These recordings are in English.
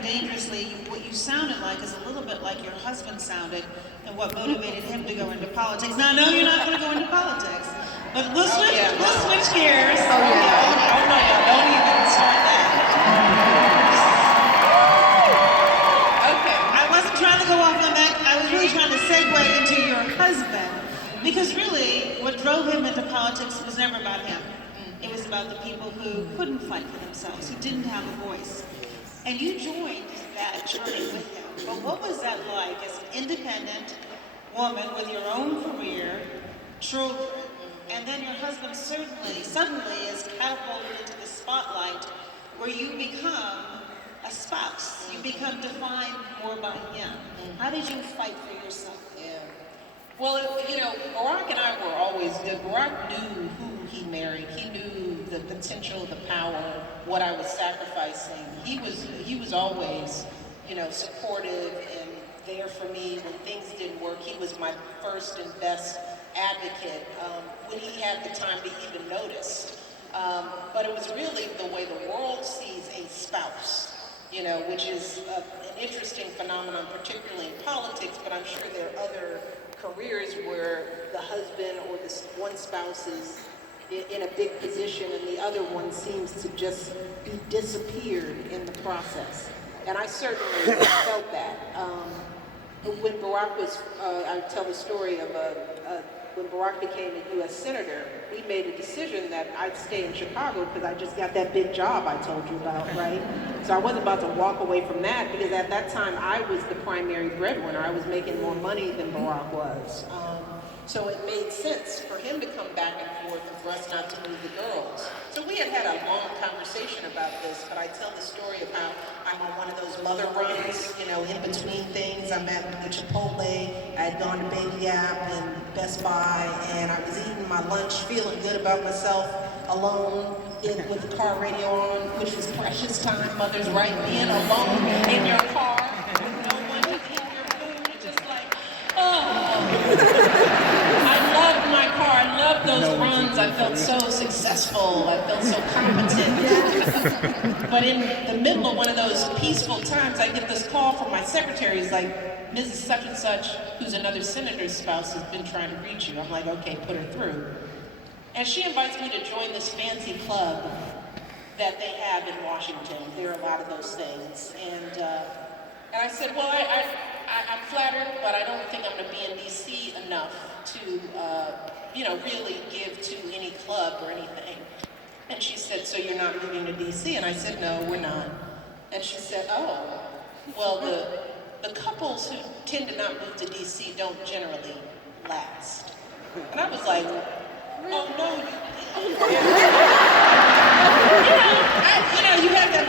and dangerously, what you sounded like is a little bit like your husband sounded and what motivated him to go into politics. Now, I know you're not going to go into politics, but we'll switch gears. Oh, yeah. Oh, no, yeah, don't even start that. Okay, I wasn't trying to go off on that. I was really trying to segue into your husband, because really, what drove him into politics was never about him. It was about the people who couldn't fight for themselves, who didn't have a voice. And you joined that journey with him. But what was that like as an independent woman with your own career, children, and then your husband suddenly is catapulted into the spotlight where you become a spouse. You become defined more by him. How did you fight for yourself? Yeah. Well, Barack and I were always good. Barack knew who he married. He knew the potential, the power, what I was sacrificing. He was always, supportive and there for me when things didn't work. He was my first and best advocate when he had the time to even notice. But it was really the way the world sees a spouse, which is an interesting phenomenon, particularly in politics, but I'm sure there are other careers where the husband or this one spouse is in a big position and the other one seems to just be disappeared in the process. And I certainly felt that. When Barack was, I tell the story of when Barack became a U.S. Senator, we made a decision that I'd stay in Chicago because I just got that big job I told you about, right? So I wasn't about to walk away from that because at that time I was the primary breadwinner. I was making more money than Barack was. So it made sense for him to come back and forth and for us not to move the girls. So we had a long conversation about this, but I tell the story of how I'm on one of those mother runs, in between things. I'm at the Chipotle, I had gone to Baby Gap and Best Buy, and I was eating my lunch, feeling good about myself, alone with the car radio on, which was precious time. Mother's right, being alone in your car with no one to eat your food. It's just like, I loved my car. I loved those runs. I felt so successful. I felt so competent. But in the middle of one of those peaceful times, I get this call from my secretary. He's like, Mrs. Such and Such, who's another senator's spouse, has been trying to reach you. I'm like, okay, put her through. And she invites me to join this fancy club that they have in Washington. There are a lot of those things. And I said, well, I'm flattered, but I don't think I'm going to be in D.C. enough to, really give to any club or anything. And she said, so you're not moving to D.C.? And I said, no, we're not. And she said, oh, well, the couples who tend to not move to D.C. don't generally last. And I was like, oh, no, you have that.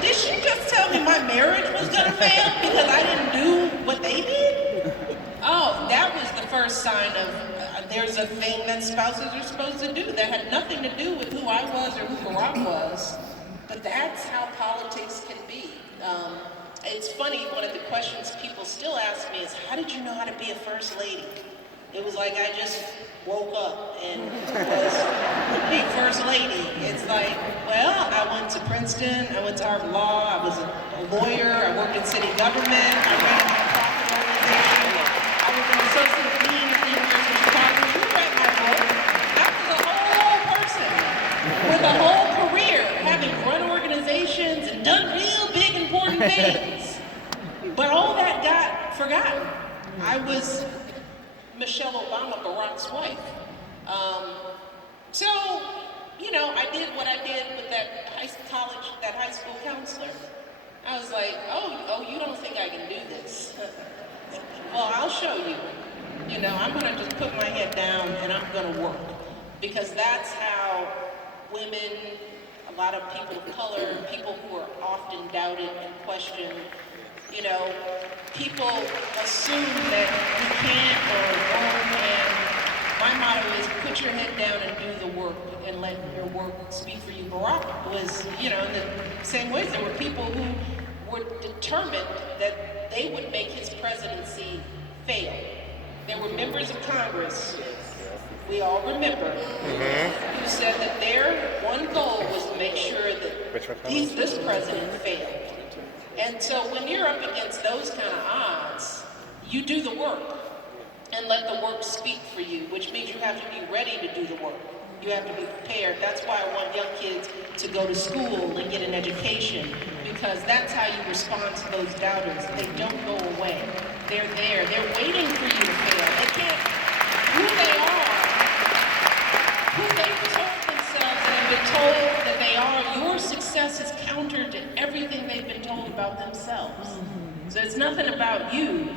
Did she just tell me my marriage was gonna fail because I didn't do what they did? Oh, that was the first sign of there's a thing that spouses are supposed to do that had nothing to do with who I was or who Barack was. But that's how politics can be. It's funny, one of the questions people still ask me is, how did you know how to be a first lady? It was like I just woke up and was a first lady. It's like, well, I went to Princeton, I went to Harvard Law, I was a lawyer, I worked in city government, I ran a nonprofit organization, I was an associate dean at the University of Chicago. You read my book. I was a whole person with a whole career, having run organizations and done real big important things. But all that got forgotten. I was Michelle Obama, Barack's wife. So, I did what I did with that high school counselor. I was like, oh, you don't think I can do this? Well, I'll show you. I'm gonna just put my head down and I'm gonna work. Because that's how women, a lot of people of color, people who are often doubted and questioned, people assume that you can't or won't, and my motto is put your head down and do the work and let your work speak for you. Barack was, in the same ways, there were people who were determined that they would make his presidency fail. There were members of Congress, we all remember, who said that their one goal was to make sure that this president failed. And so when you're up against those kind of odds, you do the work and let the work speak for you, which means you have to be ready to do the work. You have to be prepared. That's why I want young kids to go to school and get an education, because that's how you respond to those doubters. They don't go away. They're there. They're waiting for you to fail. They can't, who they are, who they've told themselves and have been told that they are, your success is counter to everything they've been told about themselves. So it's nothing about you.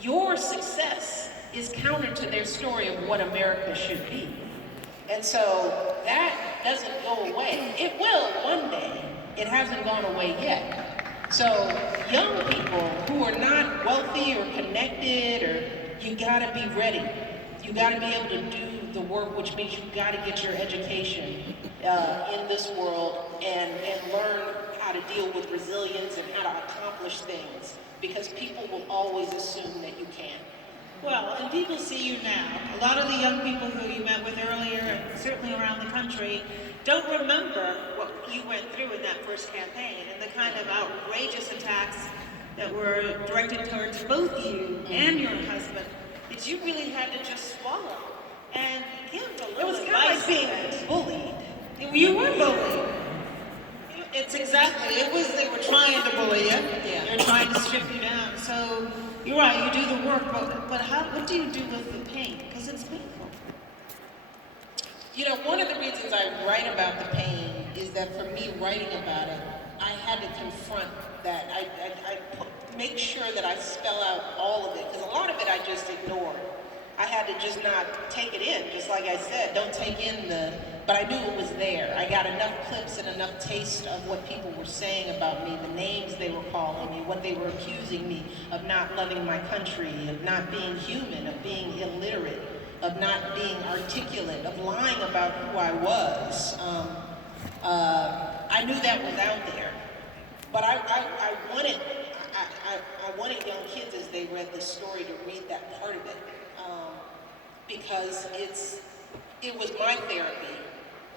Your success is counter to their story of what America should be. And so that doesn't go away. It will one day. It hasn't gone away yet. So young people who are not wealthy or connected, or you gotta be ready. You gotta be able to do the work, which means you gotta get your education in this world and learn how to deal with resilience and how to accomplish things, because people will always assume that you can. Well, and people see you now. A lot of the young people who you met with earlier, and certainly around the country, don't remember what you went through in that first campaign and the kind of outrageous attacks that were directed towards both you and your husband that you really had to just swallow and give a little advice. It was kind of like being bullied. You were bullied. It's exactly, they were trying to bully you. Yeah. They're trying to strip you down. So you're right, you do the work, but what do you do with the pain? Because it's painful. You know, one of the reasons I write about the pain is that for me, writing about it, I had to confront that. I make sure that I spell out all of it, because a lot of it I just ignored. I had to just not take it in, just like I said, don't take in but I knew it was there. I got enough clips and enough taste of what people were saying about me, the names they were calling me, what they were accusing me of not loving my country, of not being human, of being illiterate, of not being articulate, of lying about who I was. I knew that was out there, but I wanted young kids, as they read the story, to read that part of it, because it was my therapy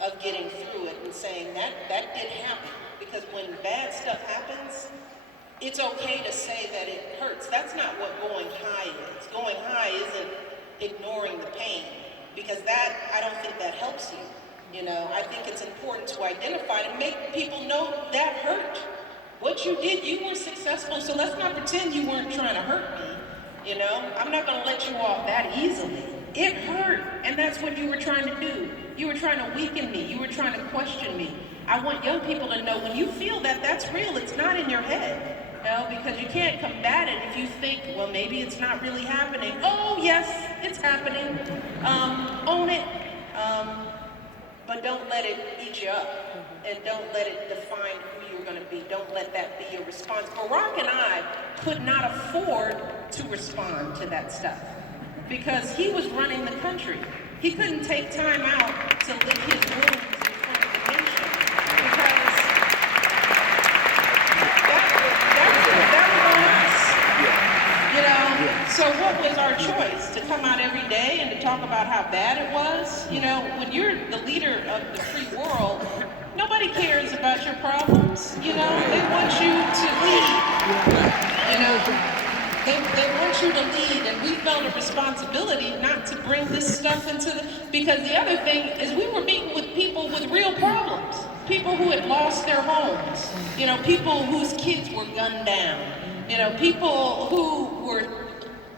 of getting through it and saying that did happen. Because when bad stuff happens, it's okay to say that it hurts. That's not what going high is. Going high isn't ignoring the pain, because I don't think that helps you. You know, I think it's important to identify and make people know that hurt. What you did, you were successful, so let's not pretend you weren't trying to hurt me. You know, I'm not gonna let you off that easily. It hurt, and that's what you were trying to do. You were trying to weaken me. You were trying to question me. I want young people to know, when you feel that, that's real. It's not in your head, you know, because you can't combat it if you think, well, maybe it's not really happening. Oh, yes, it's happening. Own it, but don't let it eat you up, and don't let it define who you're going to be. Don't let that be your response. Barack and I could not afford to respond to that stuff, because he was running the country. He couldn't take time out to lick his wounds in front of the nation, because that was on us. You know, so what was our choice? To come out every day and to talk about how bad it was? You know, when you're the leader of the free world, nobody cares about your problems. You know, they want you to lead. You know, they want you to lead, and we felt a responsibility not to bring this stuff into because the other thing is, we were meeting with people with real problems, people who had lost their homes, you know, people whose kids were gunned down, you know, people who were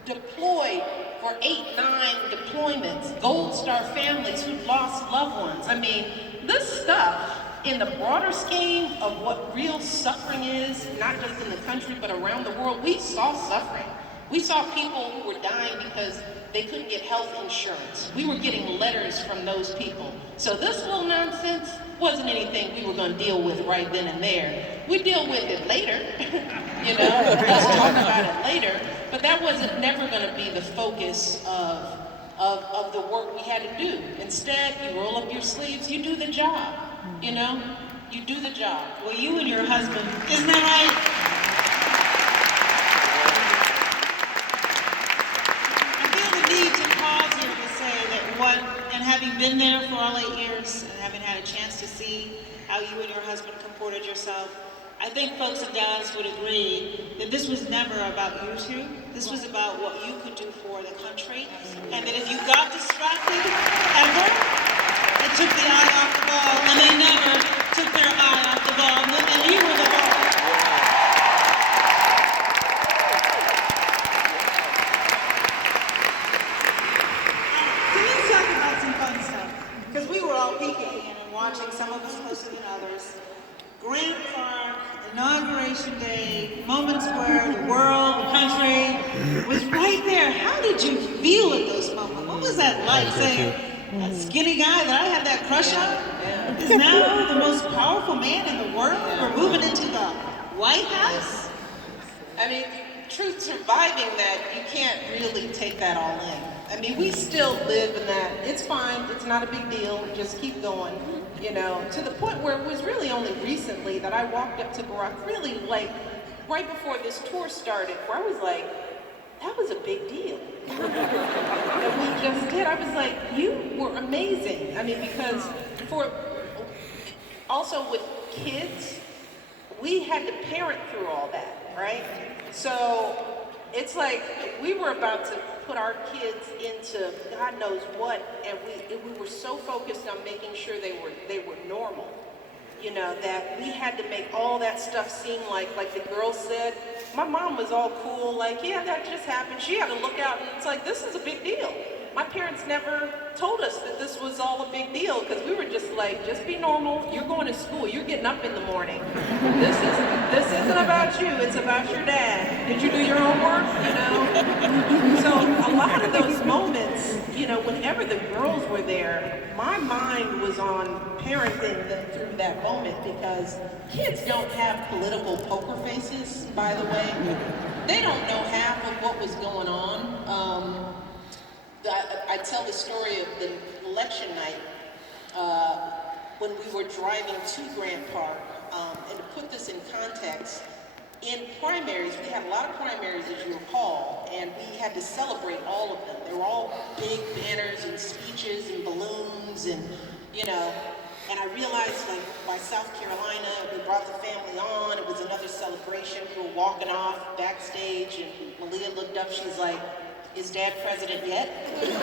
deployed for 8, 9 deployments, Gold Star families who lost loved ones. I mean, this stuff, in the broader scheme of what real suffering is, not just in the country but around the world, we saw suffering. We saw people who were dying because they couldn't get health insurance. We were getting letters from those people. So this little nonsense wasn't anything we were going to deal with right then and there. We'd deal with it later, you know, let's talk about it later, but that wasn't never going to be the focus of the work we had to do. Instead, you roll up your sleeves, you do the job. You know, you do the job. Well, you and your husband, isn't that right? I feel the need to pause here to say that and having been there for all 8 years and having had a chance to see how you and your husband comported yourself, I think folks in Dallas would agree that this was never about you two. This was about what you could do for the country. And that if you got distracted ever, it took the eye off the ball, and they never took their eye off the ball, and you were the ball. So let's talk about some fun stuff, because we were all peeking in and watching, some of us closer than others. Grant Park, Inauguration Day, moments where the world, the country was right there. How did you feel at those moments? What was that like, saying, that skinny guy that I had that crush on is now the most powerful man in the world? We're moving into the White House? I mean, truth surviving that, you can't really take that all in. I mean, we still live in that, it's fine, it's not a big deal, just keep going, you know, to the point where it was really only recently that I walked up to Barack, really like, right before this tour started, where I was like, that was a big deal. That we just did. I was like, you were amazing. I mean, because also with kids, we had to parent through all that, right? So it's like we were about to put our kids into God knows what, and we were so focused on making sure they were normal, you know, that we had to make all that stuff seem like the girl said. My mom was all cool, like, yeah, that just happened. She had to look out, and it's like, this is a big deal. My parents never told us that this was all a big deal, because we were just like, just be normal. You're going to school. You're getting up in the morning. This isn't about you. It's about your dad. Did you do your homework? You know. So a lot of those moments, you know, whenever the girls were there, my mind was on parenting them through that moment, because kids don't have political poker faces. By the way, they don't know half of what was going on. I tell the story of the election night when we were driving to Grant Park, and to put this in context, in primaries, we had a lot of primaries, as you recall, and we had to celebrate all of them. They were all big banners and speeches and balloons, and, you know, and I realized, like, by South Carolina, we brought the family on, it was another celebration, we were walking off backstage, and Malia looked up, she's like, is Dad president yet? And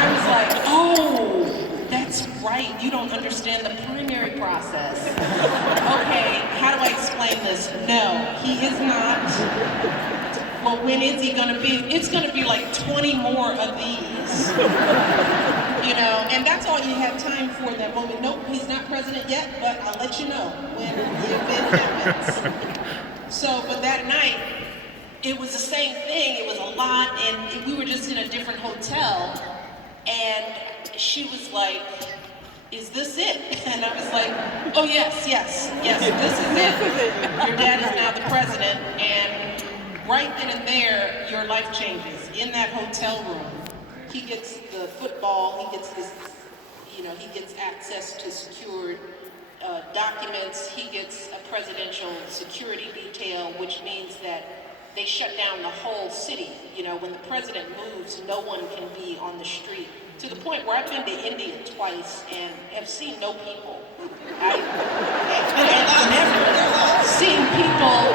I was like, oh, that's right, you don't understand the primary process. Okay, how do I explain this? No, he is not. Well, when is he gonna be? It's gonna be like 20 more of these. You know, and that's all you have time for in that moment. Nope, he's not president yet, but I'll let you know when the event happens. So, but that night, it was the same thing. It was a lot, and we were just in a different hotel, and she was like, is this it? And I was like, oh yes, this is it. Your dad is now the president, and right then and there, your life changes. In that hotel room, he gets the football, he gets this, you know, he gets access to secured documents, he gets a presidential security detail, which means that they shut down the whole city. You know, when the president moves, no one can be on the street. To the point where I've been to India twice and have seen no people. I've never seen people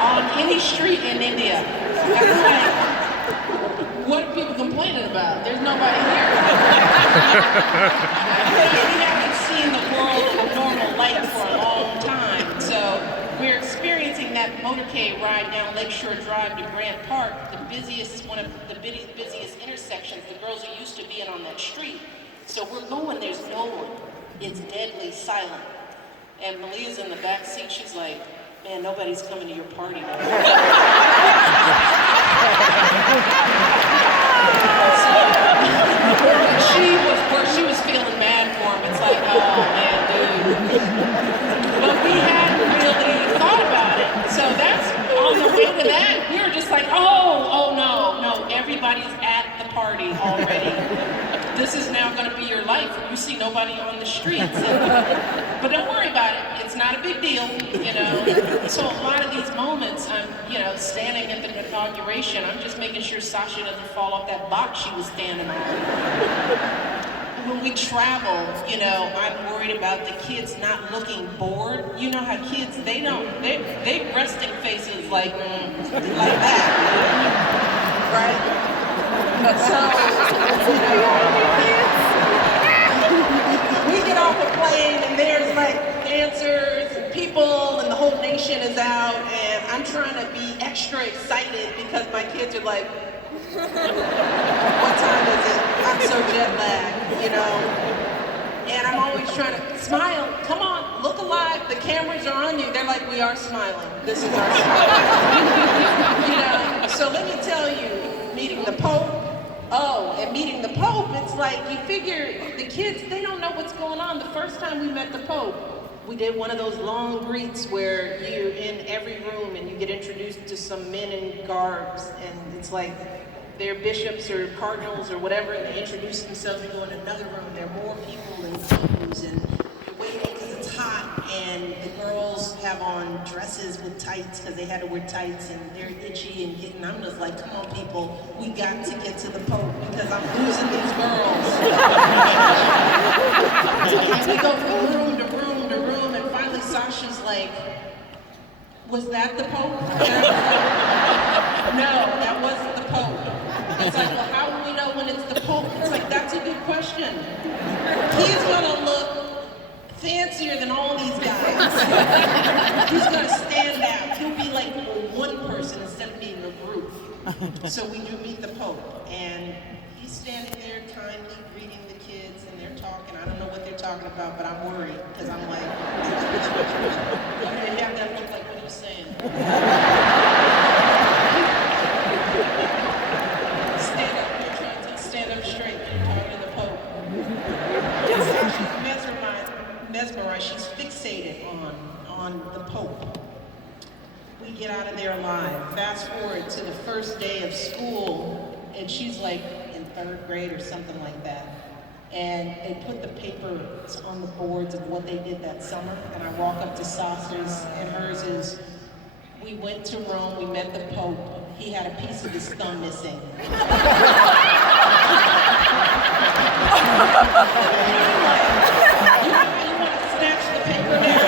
on any street in India. I was like, what are people complaining about? There's nobody here. We haven't seen the world in a normal light for a long time. So we're experiencing that motorcade ride down Lakeshore Drive to Grant Park, one of the busiest intersections. The girls are used to being on that street. So we're going, there's no one. It's deadly silent. And Malia's in the back seat, she's like, man, nobody's coming to your party now. So, she was feeling bad for him. It's like, oh man, dude. But we hadn't really thought about it. So that's on the way to that. We were just like, oh no, everybody's at the party already. This is now going to be your life. You see nobody on the streets. But don't worry about it. It's not a big deal, you know. So a lot of these moments, I'm, you know, standing at the inauguration, I'm just making sure Sasha doesn't fall off that box she was standing on. when we travel, you know, I'm worried about the kids not looking bored. You know how kids, they resting faces like that, right? So, you know, we get off a plane and there's like dancers and people and the whole nation is out, and I'm trying to be extra excited because my kids are like, what time is it? I'm so jet lagged, you know? And I'm always trying to smile. Come on, look alive. The cameras are on you. They're like, we are smiling. This is our smile. You know? So let me tell you, meeting the Pope. Oh, and meeting the Pope, it's like you figure the kids, they don't know what's going on. The first time we met the Pope, we did one of those long greets where you're in every room and you get introduced to some men in garbs, and it's like they're bishops or cardinals or whatever, and they introduce themselves and go in another room. There are more people in clothes, and you're waiting because it's hot, and the girls have on dresses with tights because they had to wear tights, and they're itchy and getting, I'm just like, come on people, we got to get to the Pope because I'm losing these girls. And we go from room to room to room, and finally Sasha's like, was that the Pope? No, that wasn't the Pope. It's like, well, how will we know when it's the Pope? It's like, that's a good question. He's gonna look fancier than all these guys. He's gonna stand out. He'll be like one person instead of being a group. So we do meet the Pope, and he's standing there kindly greeting the kids, and they're talking. I don't know what they're talking about, but I'm worried, because I'm like, they have that look like, what are you saying? Stand up straight, talk to the Pope. She's mesmerized, she's fixated on the Pope. We get out of there alive. Fast forward to the first day of school, and she's like in 3rd grade or something like that. And they put the papers on the boards of what they did that summer, and I walk up to Sasha's, and hers is, we went to Rome, we met the Pope, he had a piece of his thumb missing. You want to snatch the paper down?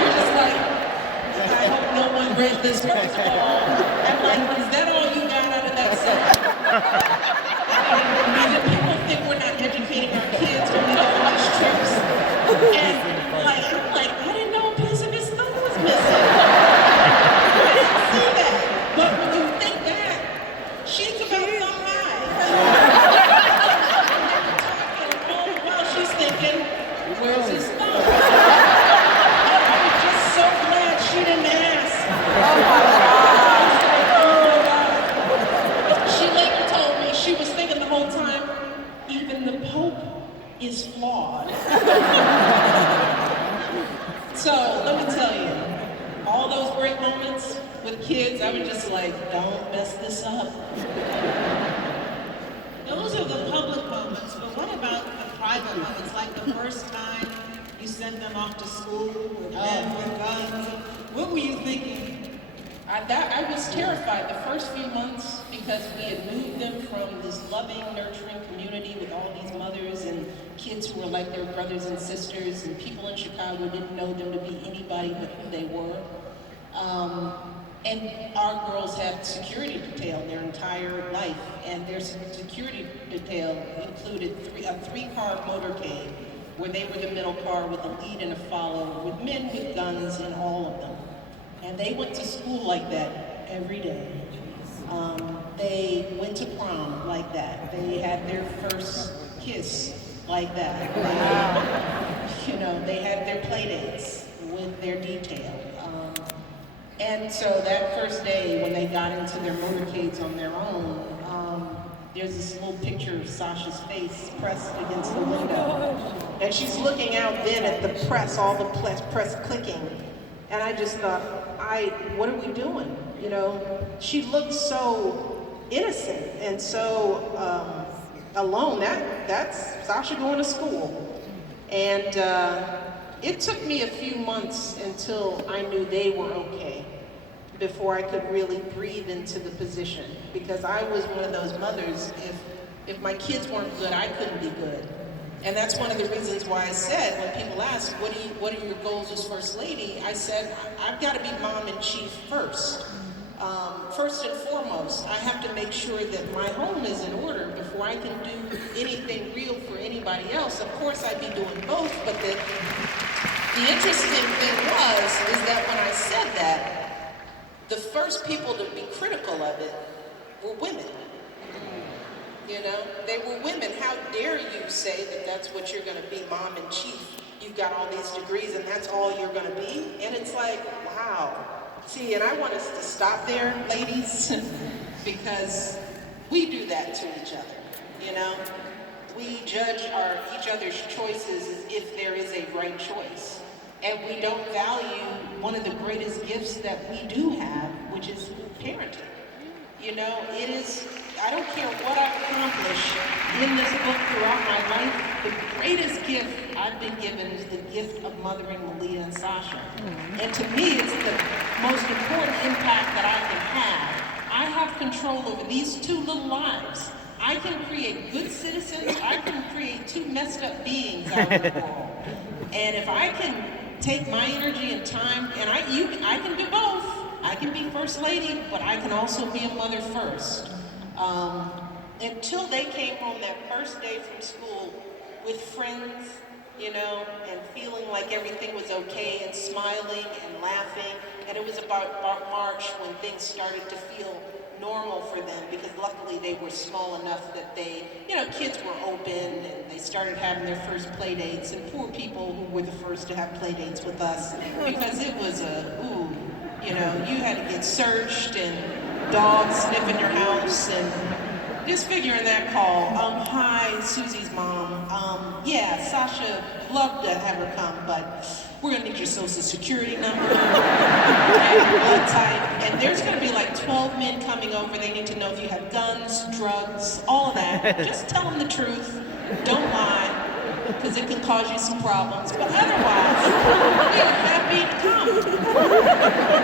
You're just like, I hope no one read this first of all. I'm like, is that all you got out of that set? And people think we're not educating our kids when we go on these trips. And like, I'm like, I didn't know a piece of his thumb was missing. I didn't see that. But when you think that, she's about thumb high. While she's thinking, where's his thumb? I was just so glad she didn't ask. Oh my God. She later told me she was thinking the whole time, even the Pope is flawed. So let me tell you, all those great moments with kids, I was just like, don't mess this up. Those are the public moments, but what about the private moments, like the first time you sent them off to school with men with guns? What were you thinking? I was terrified the first few months because we had moved them from this loving, nurturing community with all these mothers and kids who were like their brothers and sisters, and people in Chicago didn't know them to be anybody but who they were. And our girls had security detail their entire life, and their security detail included a 3-car motorcade where they were the middle car with a lead and a follow, with men with guns in all of them. And they went to school like that every day. They went to prom like that. They had their first kiss like that. They, you know, they had their play dates with their detail. And so that first day when they got into their motorcades on their own, there's this little picture of Sasha's face pressed against the window. And she's looking out then at the press, all the press clicking. And I just thought, what are we doing? You know, she looked so innocent and so alone. That's Sasha going to school. And it took me a few months until I knew they were okay before I could really breathe into the position. Because I was one of those mothers, if If my kids weren't good, I couldn't be good. And that's one of the reasons why I said, when people ask, what are your goals as First Lady? I said, I've got to be mom in chief first. First and foremost, I have to make sure that my home is in order before I can do anything real for anybody else. Of course, I'd be doing both, but the interesting thing is that when I said that, the first people to be critical of it were women. You know, they were women. How dare you say that that's what you're going to be, mom in chief? You've got all these degrees and that's all you're going to be? And it's like, wow. See, and I want us to stop there, ladies, because we do that to each other, you know? We judge each other's choices as if there is a right choice. And we don't value one of the greatest gifts that we do have, which is parenting. You know, it is, I don't care what I've accomplished in this book throughout my life, the greatest gift I've been given is the gift of mothering Malia and Sasha. And to me, it's the most important impact that I can have. I have control over these two little lives. I can create good citizens, I can create two messed up beings out in the world. And if I can take my energy and time, and I can do both. I can be First Lady, but I can also be a mother first. Until they came home that first day from school with friends, you know, and feeling like everything was okay and smiling and laughing. And it was about March when things started to feel normal for them, because luckily they were small enough that they, you know, kids were open and they started having their first play dates, and poor people who were the first to have play dates with us, because it was you know, you had to get searched and dogs sniffing your house and just figuring that call. Hi, Susie's mom. Yeah, Sasha, love to have her come, but we're gonna need your social security number and your blood type. And there's gonna be like 12 men coming over. They need to know if you have guns, drugs, all of that. Just tell them the truth. Don't lie, because it can cause you some problems. But otherwise, we are happy to come.